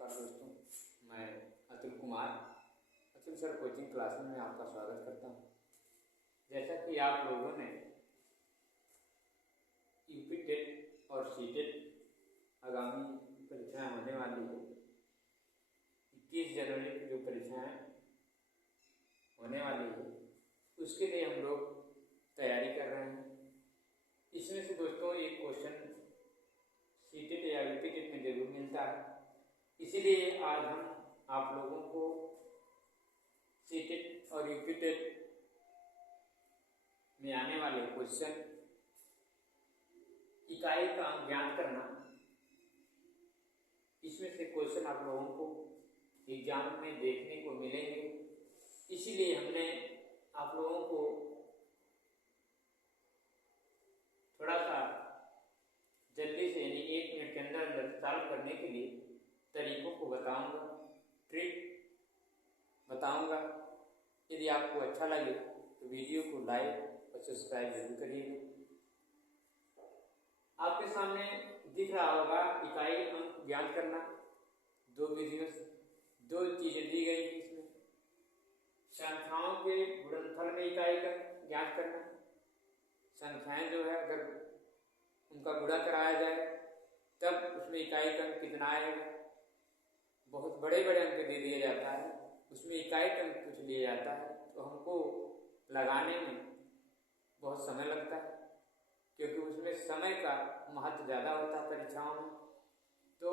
नमस्कार दोस्तों, मैं Atul Kumar Atul sir coaching class में आपका स्वागत करता हूँ। जैसा कि आप लोगों ने यूपी टेट और सीटेट आगामी परीक्षाएं होने वाली है, 21 जनवरी की जो परीक्षाएं होने वाली है उसके लिए हम लोग तैयारी कर रहे हैं। इसमें से दोस्तों एक क्वेश्चन सीटेट या यूपी टेट में जरूर मिलता है, इसीलिए आज हम आप लोगों को सीटेट और यूपी टेट में आने वाले क्वेश्चन इकाई का ज्ञान करना, इसमें से क्वेश्चन आप लोगों को एग्जाम में देखने को मिलेंगे। इसीलिए हमने आप लोगों को थोड़ा सा जल्दी से यानी 1 मिनट के अंदर अंदर सॉल्व करने के लिए तरीकों को बताऊंगा, ट्रिक बताऊंगा। यदि आपको अच्छा लगे तो वीडियो को लाइक और सब्सक्राइब जरूर करिएगा। आपके सामने दिख रहा होगा इकाई अंक ज्ञात करना, दो विधियों से दो चीजें दी गई। इसमें संख्याओं के गुणनफल में इकाई का ज्ञात करना, संख्याएं जो है अगर उनका गुणा कराया जाए तब उसमें इकाई का अंक कितना आएगा। बहुत बड़े बड़े अंक दे दिया जाता है, उसमें इकाई का अंक कुछ लिया जाता है तो हमको लगाने में बहुत समय लगता है, क्योंकि उसमें समय का महत्व ज़्यादा होता है परीक्षाओं में। तो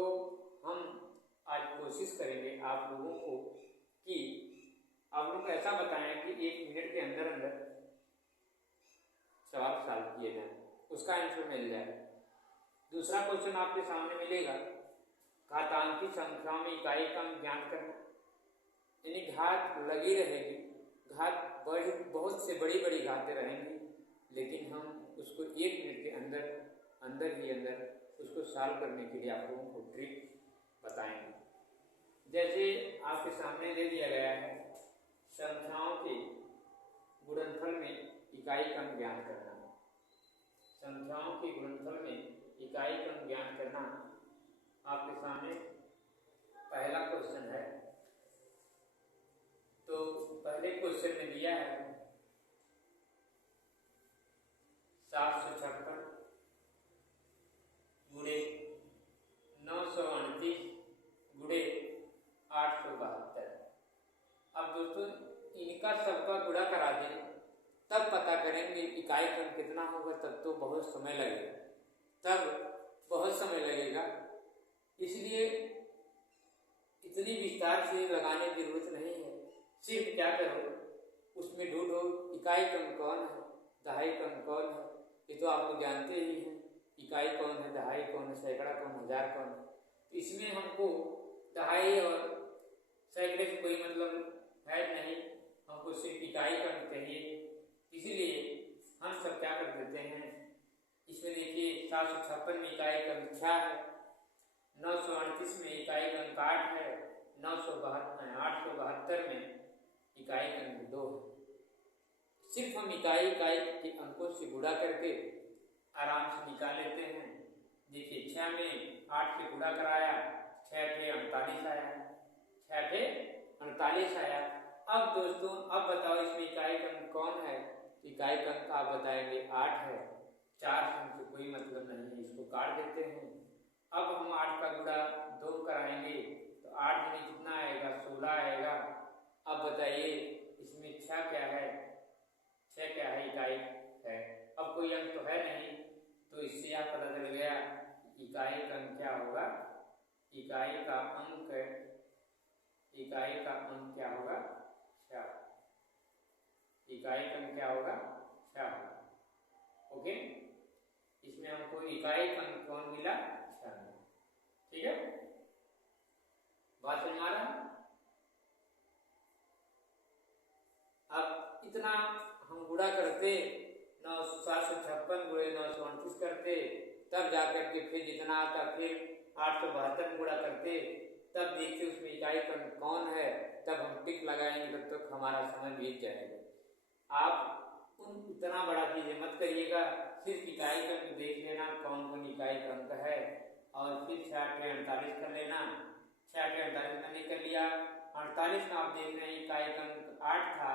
हम आज कोशिश करेंगे आप लोगों को कि आप लोग ऐसा बताएं कि 1 मिनट के अंदर अंदर सवाल सॉल्व किए जाए, उसका आंसर मिल जाए। दूसरा क्वेश्चन आपके सामने मिलेगा, घातांकी संख्याओं में इकाई का ज्ञान करना, यानी घात लगी रहेगी, घात बहुत से बड़ी बड़ी घातें रहेंगी, लेकिन हम उसको 1 मिनट के अंदर उसको सॉल्व करने के लिए आप लोगों को ट्रिक बताएंगे। जैसे आपके सामने दे दिया गया है, संख्याओं के गुणनफल में इकाई का ज्ञान करना, संख्याओं के गुणनफल में इकाई का ज्ञान करना आपके सामने पहला क्वेश्चन है। तो पहले क्वेश्चन में दिया है 756 गुणे 938 गुणे 872। अब दोस्तों इनका सबका गुणा करा दें तब पता करेंगे इकाई क्रम कितना होगा, तब तो बहुत समय लगेगा। इसलिए इतनी विस्तार से लगाने की जरूरत नहीं है। सिर्फ क्या करो, उसमें ढूंढो इकाई क्रम कौन है, दहाई क्रम कौन है। ये तो आप लोग जानते ही हैं, इकाई कौन है, दहाई कौन है, सैकड़ा कौन, हजार कौन है। तो इसमें हमको दहाई और सैकड़े से कोई मतलब है नहीं, हमको सिर्फ इकाई क्रम चाहिए। इसीलिए हम सब क्या कर देते हैं, इसमें देखिए 756 में इकाई क्रम 6 है, 938 में इकाई क्रम 8 है, 872 में इकाई क्रम 2 है। सिर्फ हम इकाई के अंकों से गुणा करके आराम से निकाल लेते हैं। देखिए 6 में 8 से गुणा कराया, 6 थे 48 आया, 6 थे 48 आया। अब दोस्तों अब बताओ इसमें इकाई क्रम कौन है। इकाई क्रम आप बताएंगे 8 है, 4 से हमसे कोई मतलब नहीं है, इसको काट देते हैं। अब हम 8 का गुणा 2 कराएंगे तो 8 में कितना आएगा, 16 आएगा। अब बताइए इसमें 6 क्या है, 6 क्या है, इकाई है। अब कोई अंक तो है नहीं, तो इससे आप पता चल गया इकाई क्रम क्या होगा, इकाई का अंक क्या होगा, 6। इकाई क्रम क्या होगा, 6 होगा। ओके, इसमें हमको इकाई क्रम कौन मिला, 6 मिला। ठीक है, बात समझ आ रहा है। अब इतना हम गुणा करते 756 गुणे 938 करते, तब जाकर के फिर जितना आता फिर 872 गुणा करते, तब देखते उसमें इकाई क्रम कौन है, तब हम टिक लगाएंगे, तब तक हमारा समय बीत जाएगा। आप इतना बड़ा चीजें मत करिएगा, सिर्फ इकाई क्रम देख लेना कौन कौन इकाई क्रम का है, और फिर 6 48 कर लेना, 6 48 मैंने कर लिया। 48 में आप देख रहे हैं इकाई अंक 8 था,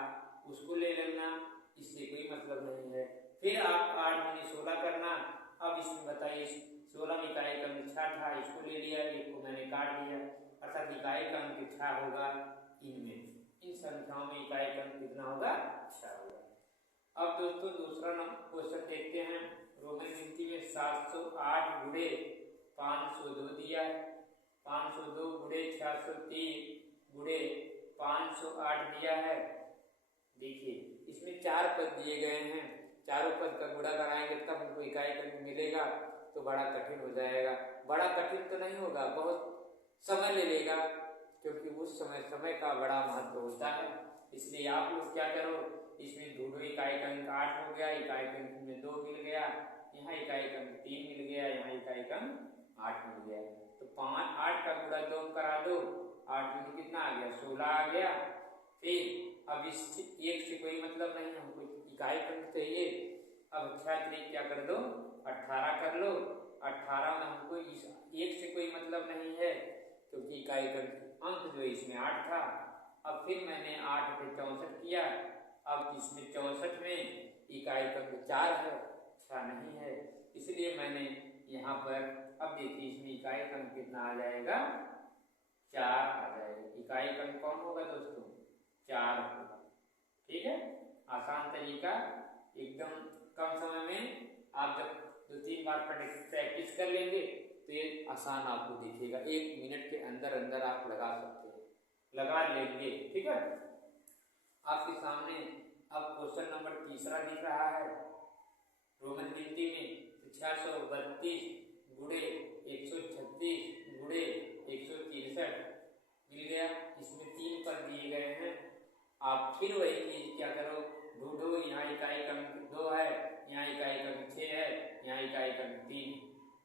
उसको ले लेना, इससे कोई मतलब नहीं है। फिर आप 8 दूनी 16 करना। अब इसमें बताइए 16 में इकाई अंक 6 था, इसको ले लिया, एक को मैंने काट दिया, अर्थात इकाई अंक 6 होगा इनमें, इन संख्याओं में इकाई अंक कितना होगा? 6 होगा। अब दोस्तों दूसरा क्वेश्चन देखते हैं। रोमन गिनती में 708 गुणे 502 दिया है, 502 गुणे 603 गुणे 508 दिया है। देखिए इसमें 4 पद दिए गए हैं, चारों पद का गुणा कराएंगे तब हमको इकाई अंक मिलेगा, तो बड़ा कठिन हो जाएगा। बड़ा कठिन तो नहीं होगा, बहुत समय ले लेगा, क्योंकि उस समय का बड़ा महत्व होता है। इसलिए आप लोग क्या करो, इसमें ढूंढो इकाई अंक 8 हो गया, इकाई अंक में 2 मिल गया, यहाँ इकाई अंक 3 मिल गया, यहाँ इकाई अंक 8 मिल गया, तो 5 8 का गुणा 2 करा दो, 8 में कितना आ गया? 16 आ गया। फिर अब इस एक से कोई मतलब नहीं, हमको इकाई अंक चाहिए। अब 6 3 क्या कर दो? 18 कर लो। 18 में हमको इस एक से कोई मतलब नहीं है, क्योंकि इकाई अंक जो इसमें 8 था। अब फिर मैंने 8 पे 64 किया, अब इसमें 64 में इकाई अंक 4 है, 6 नहीं है, इसलिए मैंने यहाँ पर, अब देखिए इसमें इकाई अंक कितना आ जाएगा? 4 आ जाएगा। इकाई अंक कौन होगा दोस्तों? 4 होगा। ठीक है, आसान तरीका, एकदम कम समय में आप जब 2-3 बार प्रैक्टिस कर लेंगे तो ये आसान आपको दिखेगा। 1 मिनट के अंदर अंदर आप लगा सकते हैं, लगा लेंगे। ठीक है, आपके सामने अब क्वेश्चन नंबर तीसरा दिख रहा है। रोमन गिनती में 632 गुणे 136 गुणे 163 मिल गया। इसमें 3 पद दिए गए हैं। आप फिर वही चीज क्या करो, ढूंढो, यहाँ इकाई अंक 2 है, यहाँ इकाई अंक 6 है, यहाँ इकाई अंक 3,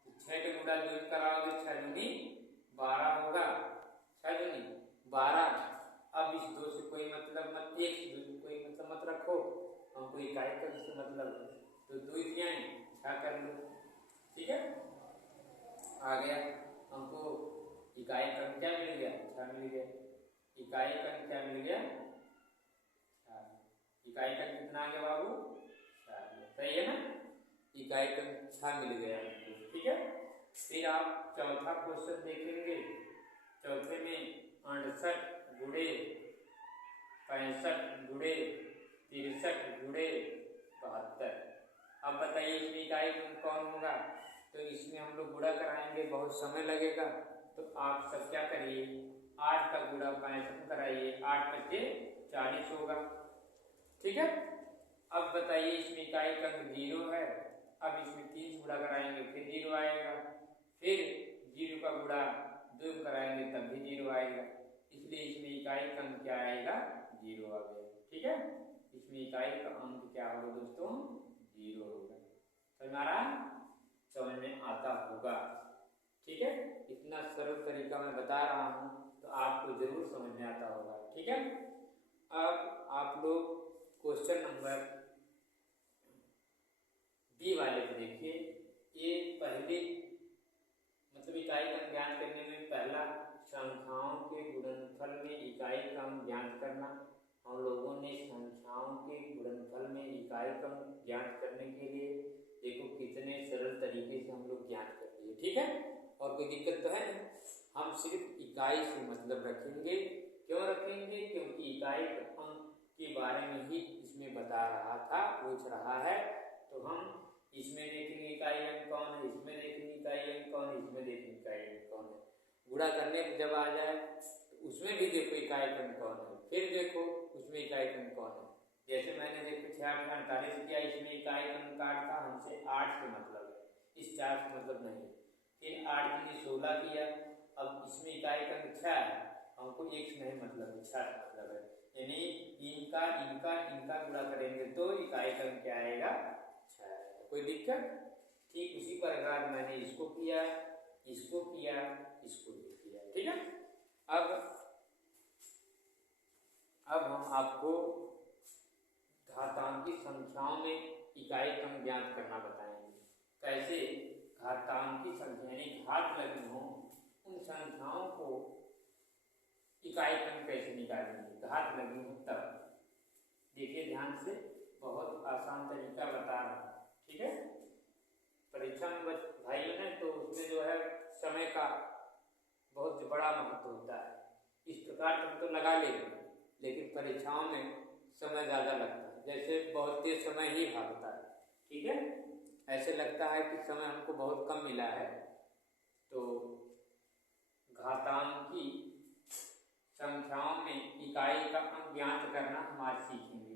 तो 6 के गुणा 2 कराओगे, 6 दूनी 12 होगा, 6 दूनी 12। अब इस 2 से कोई मतलब मत, 1 से 2 से कोई मतलब मत रखो, हमको इकाई अंक से मतलब है, तो 2 क्या 6 कर लो। ठीक है, आ गया, हमको इकाई अंक क्या मिल गया? 6 मिल गया। इकाई अंक क्या मिल गया? 4। इकाई अंक कितना आ गया बाबू? 4। सही है ना, इकाई अंक 6 मिल गया। ठीक है, फिर आप चौथा क्वेश्चन देखेंगे। चौथे में 68 गुणे 65 गुणे 63 गुणे 72। अब बताइए इसमें इकाई अंक कौन होगा? तो इसमें हम लोग गुणा कराएंगे, बहुत समय लगेगा, तो आप सब क्या करिए, 8 का गुणा 65 कराइए, 8 बचे 40 होगा। ठीक है, अब बताइए इसमें इकाई अंक 0 है, अब इसमें 3 से गुणा कराएंगे फिर 0 आएगा, फिर 0 का गुणा 2 कराएंगे तब भी 0 आएगा, इसलिए इसमें इकाई अंक क्या आएगा? 0 आ गया। ठीक है, इसमें इकाई का अंक क्या होगा दोस्तों? 0 होगा। समझ में आ रहा है? समझ में आता होगा। ठीक है, इतना सरल तरीका मैं बता रहा हूँ तो आपको जरूर समझ में आता होगा। ठीक है, अब आप लोग क्वेश्चन नंबर बी वाले को देखिए। ये पहले मतलब इकाई का ज्ञान करने में पहला संख्याओं के गुणनफल में इकाई का ज्ञान करना। हम लोगों ने संख्याओं के गुणनफल में इकाई का ज्ञान करने के लिए देखो कितने सरल तरीके से हम लोग ज्ञान कर लिए। ठीक है, और कोई दिक्कत तो है नहीं, हम सिर्फ इकाई से मतलब रखेंगे। क्यों रखेंगे? क्योंकि इकाई अंक के बारे में ही इसमें बता रहा था, पूछ रहा है, तो हम इसमें देखेंगे इकाई अंक कौन है, इसमें देखेंगे इकाई अंक कौन है, इसमें देखेंगे इकाई अंक कौन है। गुणा करने पर जब आ जाए तो उसमें भी देखो इकाई अंक कौन है, फिर देखो उसमें इकाई अंक कौन है। जैसे मैंने देखो 6 48 किया, इसमें इकाई अंक 8 था, हमसे 8 से मतलब है, इस 4 से मतलब नहीं। फिर 8 दूनी 16 किया, अब इसमें इकाई अंक 6 है, हमको 1 से नहीं मतलब है, 6 से मतलब है, यानी इनका इनका इनका गुणा करेंगे तो इकाई अंक क्या आएगा? 6 आएगा। कोई दिक्कत? ठीक उसी प्रकार मैंने इसको किया, इसको किया, इसको भी किया। ठीक है, अब हम आपको घातांकी संख्याओं में इकाई अंक ज्ञात करना बताएंगे। कैसे घातांकी संख्या यानी घात लगी हो उन संख्याओं को इकाई क्रम कैसे निकालेंगे, घात लगी हो तब। देखिए ध्यान से, बहुत आसान तरीका बता रहा हूँ, ठीक है। परीक्षा में भाइयों ने तो उसमें जो है समय का बहुत बड़ा महत्व होता है। इस प्रकार हम तो लगा लेंगे, लेकिन परीक्षाओं में समय ज़्यादा लगता है, जैसे बहुत तेज समय ही भागता है, ठीक है। ऐसे लगता है कि समय हमको बहुत कम मिला है। तो घातांकी संख्याओं में इकाई का अंक ज्ञात करना हम आज सीखेंगे।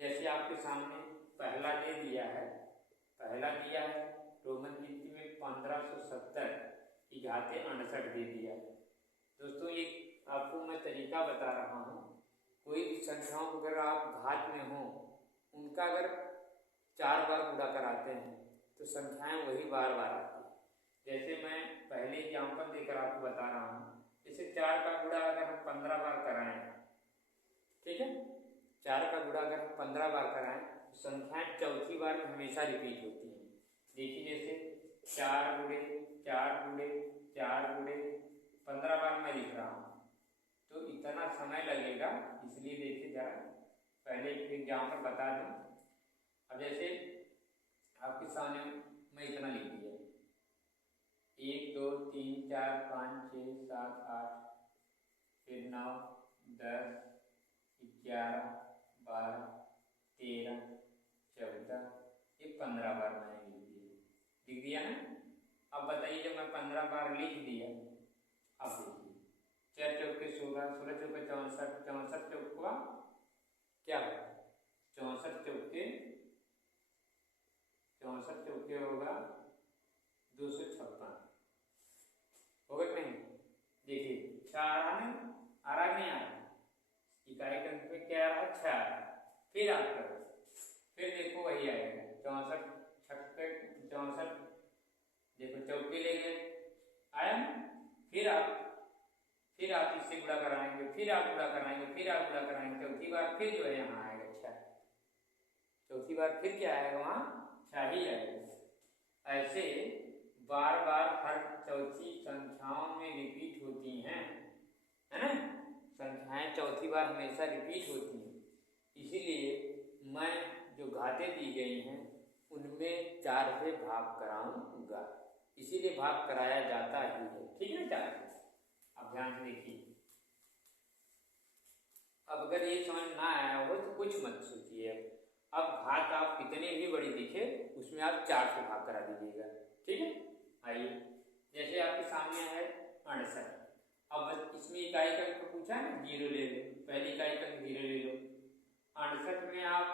जैसे आपके सामने पहला दे दिया है, पहला दिया है रोमन गिनती में 1570 की घाते 68 दे दिया है। दोस्तों ये आपको मैं तरीका बता रहा हूँ, कोई भी संख्याओं को अगर आप घात में हो, उनका अगर 4 बार गुणा कराते हैं तो संख्याएं वही बार बार आती है। जैसे मैं पहले एग्जाम्पल देकर आपको बता रहा हूँ, जैसे 4 का गुणा अगर हम 15 बार कराएं, ठीक है, 4 का गुणा अगर हम 15 बार कराएं तो संख्याएं चौथी बार में हमेशा रिपीट होती हैं। देखिए जैसे 4 गुणे 4 गुणे 4 गुणे 15 बार मैं लिख रहा हूँ तो इतना समय लगेगा, इसलिए देखिए जरा पहले एग्जाम्पल बता दूँ। अब जैसे आपके सामने मैं इतना लिख दिया, 1 2 3 4 5 6 7 8 फिर 9 10 11 12 13 14, ये 15 बार मैंने लिख दिया ना। अब बताइए जब मैं 15 बार लिख दिया, अब देखिए 4 चौके 16, 16 चौके 64, 64 चौका क्या होगा, 64 चौके होगा 256, होगा कि नहीं। देखिए 6 आ रहा है, आ रहा नहीं आ रहा, इकाई क्रम पे क्या आ रहा है, 6 आ रहा। फिर आप करो, फिर देखो वही आएगा 64 छक्के 64, देखो चौके ले गए, आया। फिर आप इससे गुणा कराएंगे, फिर आप गुणा कराएंगे, फिर आप गुणा कराएंगे, चौथी बार फिर जो है यहाँ आएगा 6, चौथी बार फिर क्या आएगा, वहाँ 6 ही आएगा। ऐसे बार बार हर चौथी संख्याओं में रिपीट होती हैं, है ना, संख्याएं चौथी बार हमेशा रिपीट होती हैं। इसीलिए मैं जो घाते दी गई हैं उनमें 4 से भाग कराऊंगा, इसीलिए भाग कराया जाता ही है, ठीक है ना। 4 अब ध्यान से देखिए, अब अगर ये समझ ना आया हो तो कुछ मत सोचिए। अब घात आप कितने भी बड़ी दिखे उसमें आप 4 से भाग करा दीजिएगा, ठीक है। आइए जैसे आपके सामने है 68, अब इसमें इकाई का पूछा है 0 ले लो, पहली इकाई का 0 ले लो। 68 में आप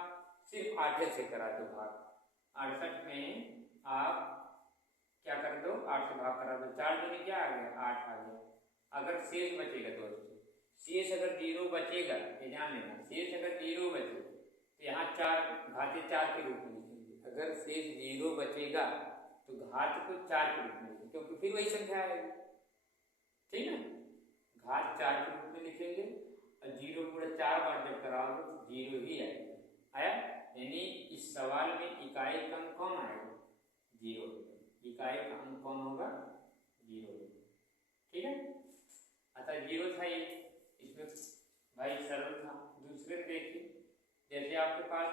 सिर्फ 8 से करा दो भाग, 68 में आप क्या कर दो, 8 से भाग करा दो, 4 दूनी क्या आ गया, 8 आ गया। अगर शेष बचेगा दोस्तों, शेष अगर 0 बचेगा, ये ध्यान लेना, शेष अगर 0 बचे तो यहाँ 4 घाते 4 के रूप में लिखेंगे। अगर शेष 0 बचेगा तो घात को 4 के रूप में लिखेंगे, क्योंकि फिर वही संख्या आएगी, ठीक है। घात 4 के रूप में लिखेंगे और 0 गुणा 4 बार जब कराओगे तो 0 ही आएगा, आया। यानी इस सवाल में इकाई का अंक कौन आएगा, 0, इकाई का अंक कौन होगा, 0, ठीक है। अतः 0 था ये, इसमें भाई सरल था। दूसरे देखिए, जैसे आपके पास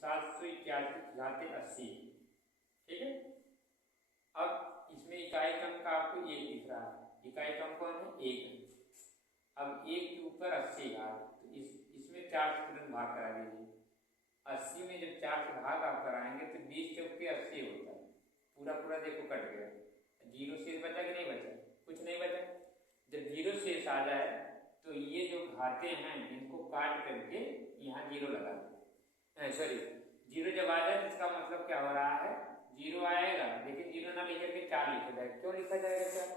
781 घाते 80, ठीक है। अब इसमें इकाई का अंक आपको 1 दिख रहा है, इकाई का अंक कौन है, 1। अब 1 के ऊपर 80 घात, तो इसमें 4 से तुरंत भाग करा दीजिए। 80 में जब 4 से भाग आप कराएंगे तो 20 चौके 80 होता है, पूरा पूरा देखो कट गया, 0 शेष बचा कि नहीं बचा, कुछ नहीं बचा। जब 0 शेष आ जाए तो ये जो घाते हैं इनको काट करके यहाँ 0 लगा दें, सॉरी 0 जब आ जाए इसका मतलब क्या हो रहा है, 0 आएगा, लेकिन 0 ना लिख करके 4 लिखा जाएगा। क्यों लिखा जाएगा 4,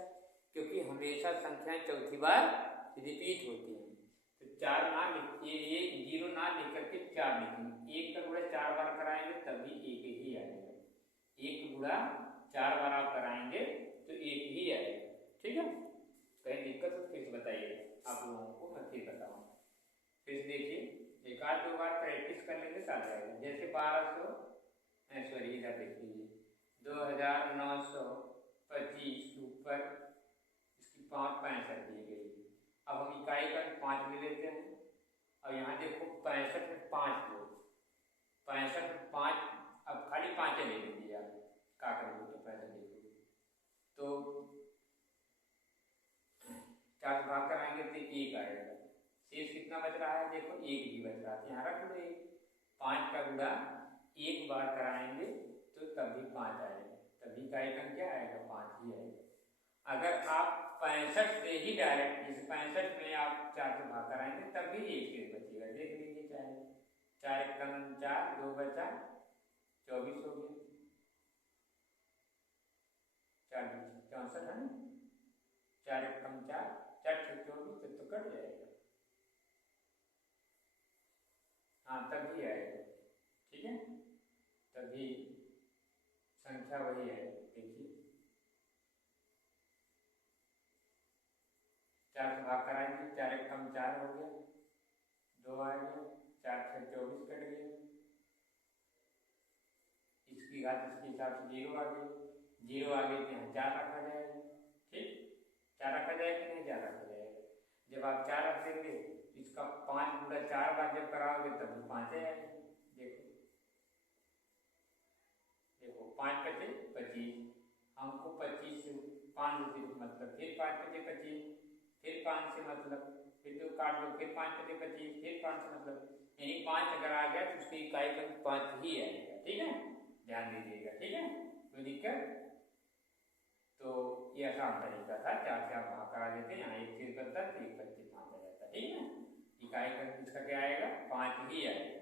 क्योंकि हमेशा संख्याएं चौथी बार रिपीट होती हैं। तो 4 ना लिखिए, ये 0 ना लिख करके 4 लिखेंगे, 1 का गुणा 4 बार कराएंगे तभी 1 ही आएगा, 1 गुणा 4 बार आप कराएंगे तो 1 ही आएगा, ठीक है। कहीं दिक्कत हो फिर बताइए, आप लोगों को मैं फिर बताऊँ। फिर देखिए 1-2 बार प्रैक्टिस कर लेंगे तो आ जाएगा। जैसे 1200, सॉरी इधर देखिए 2925 ऊपर इसकी 5 65 दी गई। अब हम इकाई का क्या करेंगे तो पहले देखो, तो 4 से भाग कराएंगे तो 1 आएगा, शेष कितना बच रहा है देखो 1 भी बच रहा है, यहाँ रख लो 1, 5 का गुणा 1 बार कराएंगे तो तभी 5 आएगा, तभी का आइकन क्या आएगा 5 ही आएगा। अगर आप 65 से ही डायरेक्ट इस 65 में आप 4 से भाग कराएंगे तब भी 1 शेष बचेगा, देख लीजिए चाहे 4 एकम 4, 2 बचा 24 हो गया, 4 64 है ना, 4 एकम 4, 4 से 24 तो कट जाएगा, हाँ तभी आएगा, ठीक है, तभी संख्या वही है। देखिए 4 से भाग कराएंगे, 4 एकम 4 हो गया, 2 आ गया, 4 से 24 कट गया, इसकी घात इसके हिसाब से 0 आ गई, 0 आ गई तो यहाँ 4 रखा जाएगा, ठीक 4 रखा जाएगा कि नहीं 4 रखा जाएगा, जब आप 4 रख देंगे इसका 5 गुणा 4 बार जब कराओगे तब 5 आएगा, देखो देखो 5 बचे 25, हमको 25 से 5 से मतलब फिर 5 बचे 25, फिर 5 से मतलब फिर जो काट दो फिर 5 बचे 25, फिर 5 से मतलब, यानी 5 अगर आ गया तो उसकी इकाई का 5 ही आएगा, ठीक है, ध्यान दीजिएगा, ठीक है, कोई दिक्कत। तो ये आसान तरीका था, 4 से आप भाग करा देते हैं, यहाँ 1 चीज बनता है तो 1 25 5 आ जाता है, ठीक है, इकाई का इसका क्या आएगा 5 ही आएगा,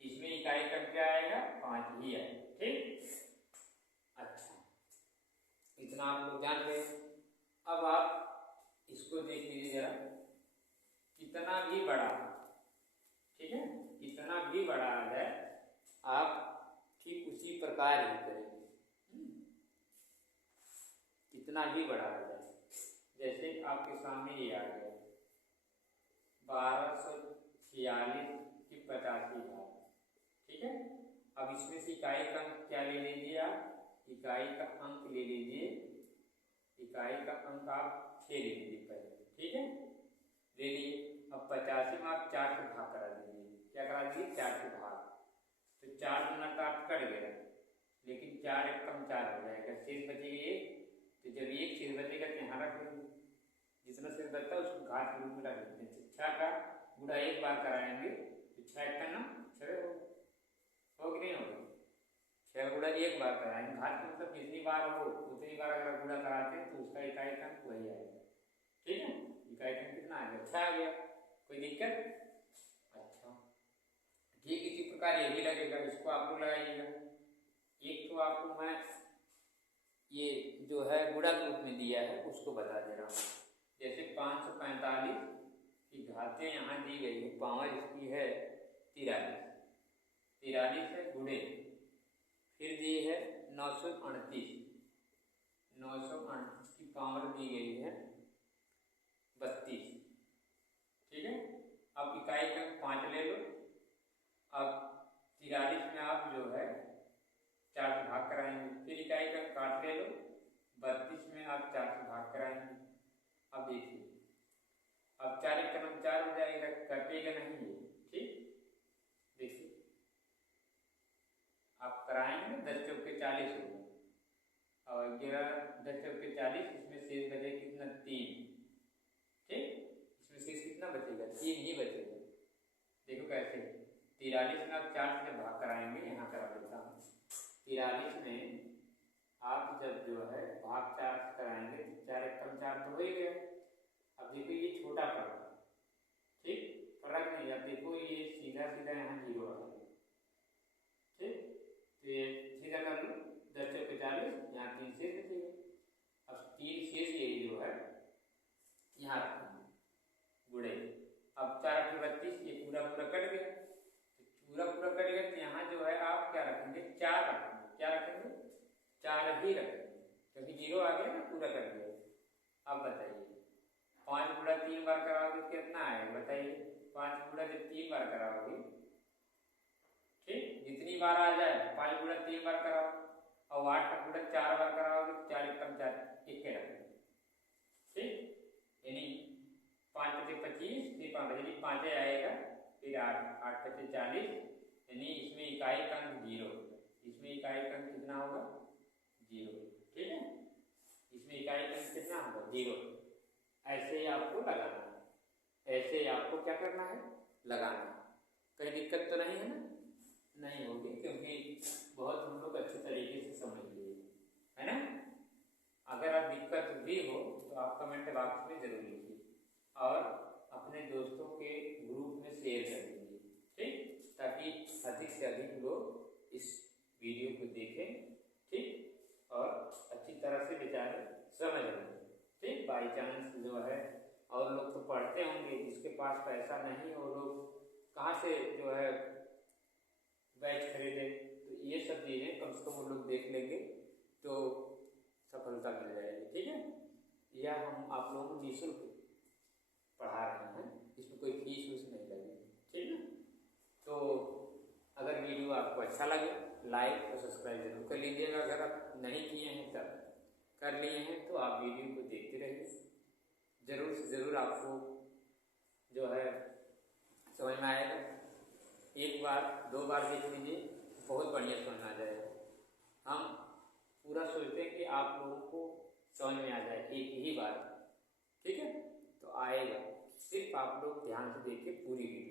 इसमें इकाई का क्या आएगा 5 ही आएगा, ठीक। अच्छा इतना आप लोग जान गए, अब आप इसको देख लीजिए जरा, कितना भी बड़ा, ठीक है, कितना भी बड़ा आ जाए आप ठीक उसी प्रकार ही करेंगे, कितना भी बड़ा आ जाए, जैसे आपके सामने ये आ गया 1246 की 85,000, ठीक है, अब इसमें से इकाई का अंक क्या ले लीजिए आप, इकाई का अंक ले लीजिए, इकाई का अंक आप 6 ले लीजिए पहले, ठीक है, ले लिए, अब 85 में आप 4 से भाग करा दीजिए, क्या करा दीजिए 4 से भाग, तो 4 गुना का आप कट गया, लेकिन 4 एकम 4 हो जाएगा, शेष बचेगा 1, तो जब 1 शेष बचेगा तो यहाँ रख लेंगे, जितना शेष बचता है उसको घात के रूप में रख देते हैं, 6 का गुणा 1 बार कराएंगे तो 6 एकम 6 हो कि नहीं होगा, 6 गुणा 1 बार कराएंगे, घात का मतलब जितनी बार हो उतनी बार अगर गुणा कराते हैं तो उसका इकाई का अंक वही आएगा, ठीक है, इकाई का कितना आ गया 6 आ गया, कोई दिक्कत। अच्छा ठीक इसी प्रकार ये भी लगेगा, इसको आप लोग लगाइएगा, एक तो आपको मैं ये जो है गुणा के रूप में दिया है उसको बता दे रहा हूँ, जैसे 545 की घातें यहाँ दी गई है, पावर इसकी है 43 है गुणे, फिर दी है 938 की पावर दी गई है 32, ठीक है, अब इकाई का 5 ले लो, अब 43 में आप जो है 4 से भाग कराएंगे, फिर इकाई का काट ले लो, 32 में आप 4 से भाग कराएंगे, अब देखिए अब 4 एकम 4 हो जाएगा, कटेगा नहीं ये, ठीक, देखिए आप कराएंगे 10 चौके 40 होगा, और 11 10 चौके 40, इसमें शेष बचेगा कितना 3, ठीक, इसमें शेष कितना बचेगा 3 ही बचेगा, देखो कैसे 43 में आप 4 से भाग कराएंगे, यहाँ करा देता हूँ, 43 में आप जब जो है भाग 4 से कराएंगे तो 4 एकम 4 तो हो ही गया, अब देखो ये छोटा फर्क, ठीक, फर्क नहीं, अब देखो ये सीधा सीधा यहाँ 0 आ गया, ठीक, तो ये सीधा कर लो 10 चौके 40, यहाँ 3 शेष बचेगा, अब 3 शेष ये जो है यहाँ रखेंगे गुणे, अब 4 के 32 ये पूरा पूरा कट गया, पूरा पूरा कट गया तो यहाँ जो है आप क्या रखेंगे 4 रखेंगे, क्या रखेंगे 4 ही रखेंगे, क्योंकि 0 आ गया ना पूरा कट गया। अब बताइए 5 गुणा 3 बार कराओगे कितना आएगा बताइए, 5 गुणा जब 3 बार कराओगे, ठीक, जितनी बार आ जाए 5 गुणा 3 बार कराओ, और 8 का गुणा 4 बार कराओगे 4 एकम 4 इक्के रखेंगे, ठीक, यानी 5 बचे 25, फिर 5 यानी 5 आएगा, फिर 8 बचे 40, यानी इसमें इकाई का अंक 0, इसमें इकाई का अंक कितना होगा जीरो। ऐसे ही आपको लगाना है, ऐसे ही आपको क्या करना है, लगाना है। कहीं दिक्कत तो नहीं है ना? नहीं होगी, क्योंकि बहुत हम लोग अच्छे तरीके से समझ लिए, है ना? अगर आप दिक्कत भी हो तो आप कमेंट बॉक्स में जरूर लिखिए और अपने दोस्तों के ग्रुप में शेयर कर दीजिए, ठीक, ताकि अधिक से अधिक लोग इस वीडियो को देखें, ठीक, और अच्छी तरह से बेचारे समझ लें, ठीक। बाई चांस जो है और लोग तो पढ़ते होंगे, जिसके पास पैसा नहीं हो, लोग कहाँ से जो है बैच खरीदे, तो ये सब चीज़ें कम से कम वो लोग देख लेंगे तो सफलता मिल जाएगी, ठीक है। यह हम आप लोगों को निःशुल्क पढ़ा रहे हैं, इसमें कोई फीस वूस नहीं लगेगी, ठीक है। तो अगर वीडियो आपको अच्छा लगे लाइक और सब्सक्राइब जरूर कर लीजिएगा। अगर आप नहीं किए हैं तब कर लिए हैं तो आप वीडियो को देखते रहिए, ज़रूर से ज़रूर आपको जो है समझ में आएगा। एक बार दो बार देख लीजिए, बहुत बढ़िया समझ में आ जाएगा। हम पूरा सोचते हैं कि आप लोगों को समझ में आ जाए एक ही बार, ठीक है, तो आएगा। सिर्फ आप लोग ध्यान से देखिए पूरी वीडियो।